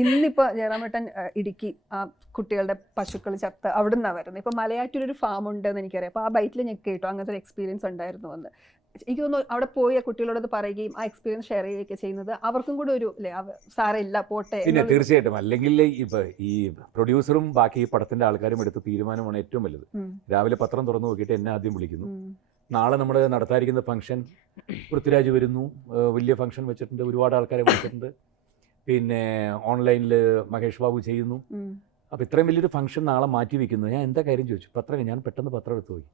ഇന്നിപ്പോ ജയറാമേട്ടൻ ഇടുക്കി ആ കുട്ടികളുടെ പശുക്കൾ ചത്ത് അവിടെ നിന്നാണ് വരുന്നത്. ഇപ്പൊ മലയാറ്റൂരൊരു ഫാം ഉണ്ടെന്ന് എനിക്കറിയാം. അപ്പൊ ആ ബൈറ്റിൽ ഞെക്കി കിട്ടും അങ്ങനത്തെ ഒരു എക്സ്പീരിയൻസ് ഉണ്ടായിരുന്നു എന്ന്. എനിക്ക് തോന്നുന്നു അവിടെ പോയി ആ കുട്ടികളോട് പറയുകയും ആ എക്സ്പീരിയൻസ് ഷെയർ ചെയ്യുകയൊക്കെ ചെയ്യുന്നത് അവർക്കും കൂടെ ഒരു സാരമില്ല പോട്ടെ. പിന്നെ തീർച്ചയായിട്ടും, അല്ലെങ്കിൽ ഇപ്പൊ ഈ പ്രൊഡ്യൂസറും ബാക്കി ഈ പടത്തിന്റെ ആൾക്കാരും എടുത്ത തീരുമാനമാണ് ഏറ്റവും വലുത്. രാവിലെ പത്രം തുറന്നു നോക്കിയിട്ട് എന്നെ ആദ്യം വിളിക്കുന്നു, നാളെ നമ്മൾ നടത്താതിരിക്കുന്ന ഫംഗ്ഷൻ പൃഥ്വിരാജ് വരുന്നു, വലിയ ഫംഗ്ഷൻ വെച്ചിട്ടുണ്ട്, ഒരുപാട് ആൾക്കാരെ വിളിച്ചിട്ടുണ്ട്, പിന്നെ ഓൺലൈനിൽ മഹേഷ് ബാബു ചെയ്യുന്നു, അപ്പോൾ ഇത്രയും വലിയൊരു ഫംഗ്ഷൻ നാളെ മാറ്റി വെക്കുന്നു. ഞാൻ എന്താ കാര്യം ചോദിച്ചു. പത്രം, ഞാൻ പെട്ടെന്ന് പത്രം എടുത്ത് പോയി,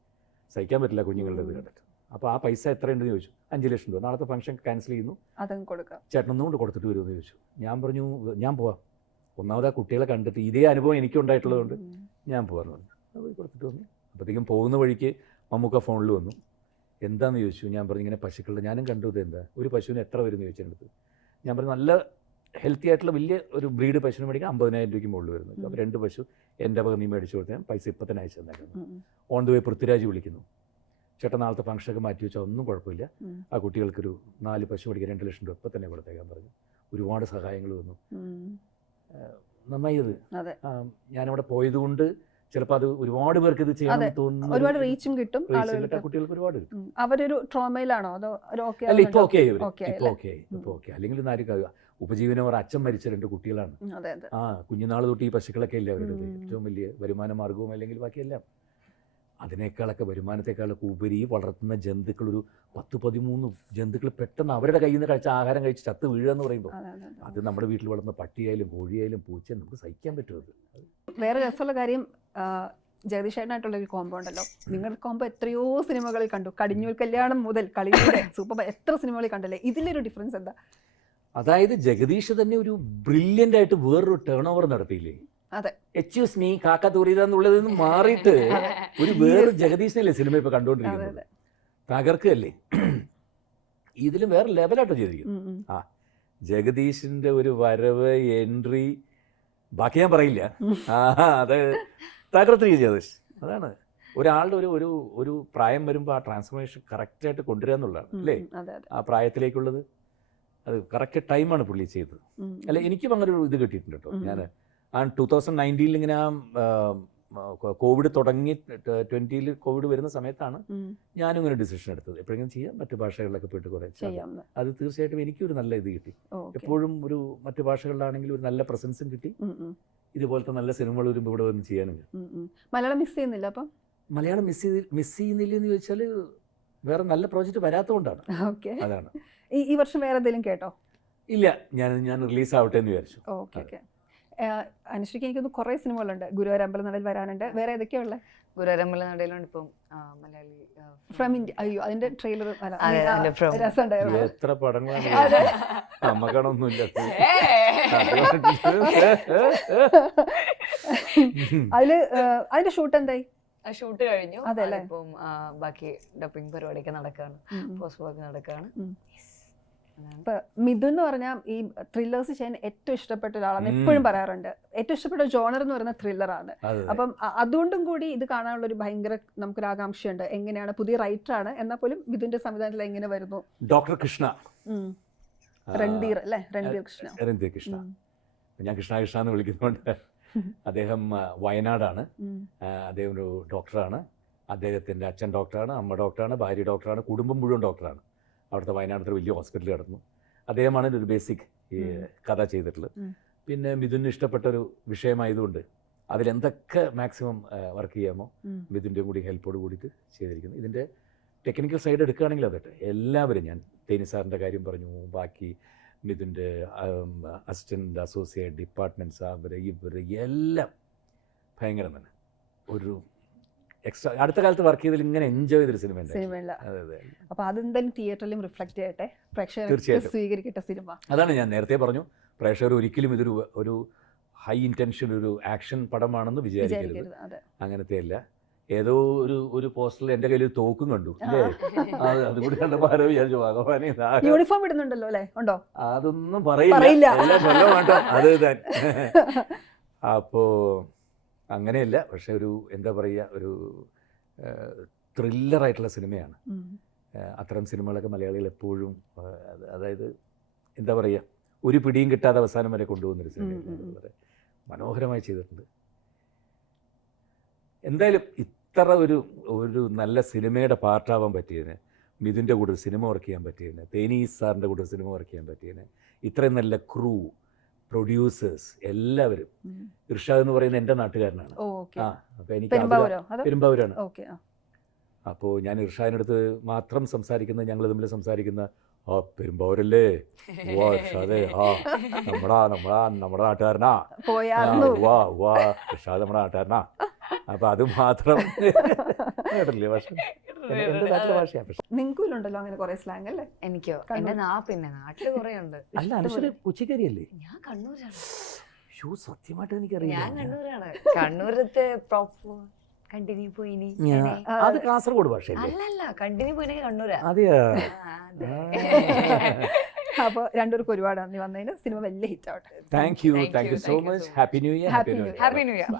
സഹിക്കാൻ പറ്റില്ല കുഞ്ഞുങ്ങളുടെ ഇത് കണ്ടിട്ട്. അപ്പോൾ ആ പൈസ എത്രയുണ്ടെന്ന് ചോദിച്ചു. 5 ലക്ഷം രൂപ. നാളത്തെ ഫംഗ്ഷൻ ക്യാൻസൽ ചെയ്യുന്നു, ചേട്ടനൊന്നും കൊണ്ട് കൊടുത്തിട്ട് വരുമെന്ന് ചോദിച്ചു. ഞാൻ പറഞ്ഞു ഞാൻ പോവാം, ഒന്നാമത് ആ കുട്ടികളെ കണ്ടിട്ട് ഇതേ അനുഭവം എനിക്കുണ്ടായിട്ടുള്ളതുകൊണ്ട് ഞാൻ പോകാമെന്ന് പറഞ്ഞു. പോയി കൊടുത്തിട്ട് വന്നു. അപ്പോഴത്തേക്കും പോകുന്ന വഴിക്ക് മമ്മൂക്ക ഫോണിൽ വന്നു. എന്താണെന്ന് ചോദിച്ചു. ഞാൻ പറഞ്ഞു ഇങ്ങനെ പശുക്കളുടെ, ഞാനും കണ്ടു, ഇത് എന്താ ഒരു പശുവിന് എത്ര വരുമെന്ന് ചോദിച്ചു എൻ്റെ അടുത്ത്. ഞാൻ പറഞ്ഞു നല്ല ഹെൽത്തി ആയിട്ടുള്ള വലിയ ഒരു ബ്രീഡ് പശുവിന് മേടിക്കാൻ 50,000 രൂപയ്ക്ക് മുകളിൽ വരുന്നു. അപ്പോൾ 2 പശു എൻ്റെ പകുതി മേടിച്ചു കൊടുത്താൽ പൈസ ഇപ്പം തന്നെ അയച്ചു തന്നേക്കുന്നു. ഓൺ ദ വേ പൃഥ്വിരാജ് വിളിക്കുന്നു, ചേട്ടൻ നാളത്തെ ഫംഗ്ഷനൊക്കെ മാറ്റി വെച്ചാൽ ഒന്നും കുഴപ്പമില്ല, ആ കുട്ടികൾക്കൊരു 4 പശു മേടിക്കാൻ 2 ലക്ഷം രൂപ ഇപ്പം തന്നെ കൊടുത്തേക്കാൻ പറഞ്ഞു. ഒരുപാട് സഹായങ്ങൾ വന്നു. നന്നായത്. ഞാനവിടെ പോയതുകൊണ്ട് ചിലപ്പോൾ അത് ഒരുപാട് പേർക്ക് ഇത് ചെയ്യാൻ തോന്നുന്നു, ഒരുപാട് റീച്ചും കിട്ടും, കുട്ടികൾക്ക് ഒരുപാട് കിട്ടും. അവരൊരു ട്രോമയിലാണോ അതോ അല്ല ഇപ്പൊ ഓക്കെ അല്ലെങ്കിൽ ഉപജീവനം അവർ അച്ഛൻ മരിച്ച 2 കുട്ടികളാണ്. കുഞ്ഞുനാൾ തൊട്ട് ഈ പശുക്കളൊക്കെ അല്ലേ അവരുടെ ഏറ്റവും വലിയ വരുമാന മാർഗവും, അല്ലെങ്കിൽ ബാക്കിയെല്ലാം. അതിനേക്കാളൊക്കെ വരുമാനത്തെക്കാളൊക്കെ ഉപരി വളർത്തുന്ന ജന്തുക്കൾ, ഒരു 10-13 ജന്തുക്കൾ പെട്ടെന്ന് അവരുടെ കയ്യിൽ നിന്ന് കഴിച്ച ആഹാരം കഴിച്ച് ചത്ത് വീഴുക എന്ന് പറയുമ്പോൾ അത് നമ്മുടെ വീട്ടിൽ വളർന്ന പട്ടിയായാലും കോഴിയായാലും പൂച്ചയായാലും നമുക്ക് സഹിക്കാൻ പറ്റുമത്. വേറെ രസമുള്ള കാര്യം ജഗദീഷ് ചേട്ടനായിട്ടുള്ള ഒരു കോംബോ ഉണ്ടല്ലോ, നിങ്ങളുടെ കോംബോ എത്രയോ സിനിമകളിൽ കണ്ടു, കടിഞ്ഞൂൽ കല്യാണം മുതൽ കളിയുടെ സൂപ്പർ എത്ര സിനിമകളിൽ കണ്ടല്ലേ, ഇതിലൊരു ഡിഫറൻസ് എന്താ? അതായത് ജഗദീഷ് തന്നെ ഒരു ബ്രില്യൻ്റ് ആയിട്ട് വേറൊരു ടേൺ ഓവർ നടത്തിയില്ലേ? അതെ, എക്സ്ക്യൂസ് മീ കാക്ക തൂറിയതെന്നുള്ളതിൽ നിന്ന് മാറിയിട്ട് ഒരു വേറൊരു ജഗദീഷിനല്ലേ സിനിമ ഇപ്പൊ കണ്ടുകൊണ്ടിരിക്കുന്നത്, തകർക്കല്ലേ. ഇതിലും വേറെ ലെവലായിട്ടോ ചെയ്തിരിക്കുന്നത്. ആ ജഗദീഷിന്റെ ഒരു വരവ്, എൻട്രി, ബാക്കി ഞാൻ പറയില്ല. അത് തകർത്തിരിക്കുക ജഗദീഷ്. അതാണ് ഒരാളുടെ ഒരു ഒരു പ്രായം വരുമ്പോൾ ആ ട്രാൻസ്ഫോർമേഷൻ കറക്റ്റായിട്ട് കൊണ്ടുവരിക എന്നുള്ളതാണ് അല്ലേ, ആ പ്രായത്തിലേക്കുള്ളത്. അത് കറക്റ്റ് ടൈമാണ് പുള്ളി ചെയ്തത്. അല്ല എനിക്കും അങ്ങനെ ഒരു ഇത് കിട്ടിയിട്ടുണ്ട് കേട്ടോ. ഞാൻ 2019 ഇങ്ങനെ കോവിഡ് തുടങ്ങി 2020 കോവിഡ് വരുന്ന സമയത്താണ് ഞാനും ഇങ്ങനെ ഡിസിഷൻ എടുത്തത്, എപ്പോഴെങ്കിലും ചെയ്യാം, മറ്റു ഭാഷകളിലൊക്കെ പോയിട്ട് കുറേ ചെയ്യാം. അത് തീർച്ചയായിട്ടും എനിക്കൊരു നല്ല ഇത് കിട്ടി. എപ്പോഴും ഒരു മറ്റു ഭാഷകളിലാണെങ്കിൽ ഒരു നല്ല പ്രസൻസും കിട്ടി, ഇതുപോലത്തെ നല്ല സിനിമകൾ വരുമ്പോൾ ഇവിടെ വന്ന് ചെയ്യാനും. മലയാളം മിസ് ചെയ്യുന്നില്ല? അപ്പം മലയാളം മിസ് ചെയ്യുന്നില്ല എന്ന് ചോദിച്ചാൽ വേറെ നല്ല പ്രോജക്റ്റ് വരാത്തതുകൊണ്ടാണ്. അതാണ്. ഈ വർഷം വേറെ എന്തെങ്കിലും കേട്ടോ? ഇല്ല, ഞാൻ റിലീസ് ആവട്ടെ എന്ന് വിചാരിച്ചു. ഓക്കെ. അനുശ്രീക്ക് എനിക്കൊന്ന് കുറേ സിനിമകളുണ്ട്, ഗുരുവായൂരമ്പല നടയിൽ വരാനുണ്ട്, വേറെ ഏതൊക്കെയാ ഉള്ളത്? ഗുരുവായൂരമ്പല നടയിലുണ്ട് ഇപ്പം മലയാളി ഫ്രം ഇന്ത്യ. അയ്യോ, അതിന്റെ ട്രെയിലർ രസമുണ്ടായിരുന്നു. എത്ര പടങ്ങളാണ്, നമ്മക്കണൊന്നുമില്ല. അതിന്റെ ഷൂട്ട് എന്തായി? ഷൂട്ട് കഴിഞ്ഞു. ഇപ്പം ബാക്കി ഡബിംഗ് പരിപാടിയൊക്കെ നടക്കാണ്, പോസ്റ്റ് വർക്ക് നടക്കാണ്. ഇപ്പൊ മിഥുൻ എന്ന് പറഞ്ഞാൽ ഈ ത്രില്ലേഴ്സ് ചെയ്യാൻ ഏറ്റവും ഇഷ്ടപ്പെട്ട ഒരാളാണ്, എപ്പോഴും പറയാറുണ്ട്. ഏറ്റവും ഇഷ്ടപ്പെട്ട ജോണർ എന്ന് പറയുന്ന ത്രില്ലറാണ്. അപ്പം അതുകൊണ്ടും കൂടി ഇത് കാണാനുള്ള ഒരു ഭയങ്കര നമുക്കൊരു ആകാംക്ഷയുണ്ട്. എങ്ങനെയാണ്, പുതിയ റൈറ്റർ ആണ് എന്നാൽ പോലും മിഥുന്റെ സംവിധാനത്തിൽ എങ്ങനെ വരുന്നു? ഡോക്ടർ കൃഷ്ണ, രൺധീർ അല്ലേ? രൺധീർ കൃഷ്ണ. ഞാൻ കൃഷ്ണ എന്ന് വിളിക്കുന്നുണ്ട്. അദ്ദേഹം വയനാടാണ്. അദ്ദേഹം ഒരു ഡോക്ടറാണ്. അദ്ദേഹത്തിൻ്റെ അച്ഛൻ ഡോക്ടറാണ്, അമ്മ ഡോക്ടറാണ്, ഭാര്യ ഡോക്ടറാണ്, കുടുംബം മുഴുവൻ ഡോക്ടറാണ്. അവിടുത്തെ വയനാട്ടിൽ വലിയ ഹോസ്പിറ്റലിൽ കിടന്നു. അദ്ദേഹമാണ് ഒരു ബേസിക് ഈ കഥ ചെയ്തിട്ടുള്ളത്. പിന്നെ മിഥുന് ഇഷ്ടപ്പെട്ടൊരു വിഷയമായതുകൊണ്ട് അതിലെന്തൊക്കെ മാക്സിമം വർക്ക് ചെയ്യാമോ മിഥുൻ്റെയും കൂടി ഹെൽപ്പോട് കൂടിയിട്ട് ചെയ്തിരിക്കുന്നു. ഇതിൻ്റെ ടെക്നിക്കൽ സൈഡ് എടുക്കുകയാണെങ്കിൽ അതട്ടെ, എല്ലാവരും ഞാൻ തേനി സാറിൻ്റെ കാര്യം പറഞ്ഞു, ബാക്കി മിഥുൻ്റെ അസിസ്റ്റൻ്റ്, അസോസിയേറ്റ്, ഡിപ്പാർട്ട്മെൻറ്റ്സ്, ഇവർ എല്ലാം ഭയങ്കരം തന്നെ. ഒരു എക്സ്ട്രാ അടുത്ത കാലത്ത് വർക്ക് ചെയ്തതിൽ ഇങ്ങനെ എൻജോയ് ചെയ്തൊരു സിനിമ. അപ്പോൾ അതെന്തായാലും തിയേറ്ററിലും റിഫ്ലക്ട് ചെയ്യട്ടെ, പ്രേക്ഷകർ സ്വീകരിക്കട്ടെ സിനിമ. അതാണ് ഞാൻ നേരത്തെ പറഞ്ഞു, പ്രേക്ഷകർ ഒരിക്കലും ഇതൊരു ഒരു ഹൈ ഇൻറ്റൻഷൻ ഒരു ആക്ഷൻ പടമാണെന്ന് വിചാരിക്കരുത്. അങ്ങനത്തെ അല്ല. ഏതോ ഒരു പോസ്റ്ററിൽ എൻ്റെ കയ്യിൽ തോക്കും കണ്ടു, അതുകൂടി കണ്ടപ്പോൾ ആരോ വിചാരിച്ചു ഭഗവാനെ യൂണിഫോം ഇടുന്നുണ്ടല്ലോ അല്ലേ? ഉണ്ടോ? അതൊന്നും പറയില്ല, അത് തന്നെ. അപ്പോൾ അങ്ങനെയല്ല, പക്ഷെ ഒരു എന്താ പറയുക, ഒരു ത്രില്ലറായിട്ടുള്ള സിനിമയാണ്. അത്തരം സിനിമകളൊക്കെ മലയാളികൾ എപ്പോഴും, അതായത് എന്താ പറയുക, ഒരു പിടിയും കിട്ടാതെ അവസാനം വരെ കൊണ്ടുപോകുന്നൊരു സിനിമയാണ്. വളരെ മനോഹരമായി ചെയ്തിട്ടുണ്ട്. എന്തായാലും ഇത്ര ഒരു നല്ല സിനിമയുടെ പാർട്ടാവാൻ പറ്റിയതിന്, മിഥുൻ്റെ കൂടെ ഒരു സിനിമ വർക്ക് ചെയ്യാൻ പറ്റിയതിന്, തേനീസ് സാറിൻ്റെ കൂടെ സിനിമ വർക്ക് ചെയ്യാൻ പറ്റിയതിന്, ഇത്രയും നല്ല ക്രൂ, പ്രൊഡ്യൂസേഴ്സ് എല്ലാവരും. ഇർഷാദ് എന്ന് പറയുന്ന എൻ്റെ നാട്ടുകാരനാണ്. അപ്പോൾ എനിക്ക് പെരുമ്പാവൂരാണ്. അപ്പോൾ ഞാൻ ഇർഷാദിനടുത്ത് മാത്രം സംസാരിക്കുന്ന, ഞങ്ങൾ തമ്മിൽ സംസാരിക്കുന്ന, ആ പെരുമ്പാവൂരല്ലേ, വാ ഇർഷാദേ, നമ്മുടെ നാട്ടുകാരനാ, വാ ഇർഷാദ് നമ്മുടെ നാട്ടുകാരനാ. അപ്പൊ അത് മാത്രം കേട്ടില്ലേ ഭാഷ, എന്റെ നാട്ടിലെ ഭാഷയാണ്. നിങ്ങൾക്കുണ്ടല്ലോ അങ്ങനെ കുറെ സ്ലാങ് അല്ലേ? എനിക്കോ? പിന്നെ നാട്ടില് കുറെ ഉണ്ട്. അല്ല, അനുശ്വര കൊച്ചിക്കാരിയല്ലേ? ഞാൻ കണ്ണൂരാണ്. സത്യമായിട്ട് എനിക്കറിയാം, ഞാൻ കണ്ണൂരാണ്. കണ്ണൂരത്തെ പ്രോപ്പർ കണ്ടിന്യൂ പോയിനി. അത് കാസർഗോഡ് ഭാഷ അല്ലല്ല, കണ്ടിന്യൂ പോയിനെ കണ്ണൂരാ. അതെയാ? അപ്പോൾ രണ്ടുപേർക്കും ഒരുപാട് നന്ദി വന്നതിന്. സിനിമ വലിയ ഹിറ്റ് ആവട്ടെ. Thank you so much. Happy new year. Happy new year.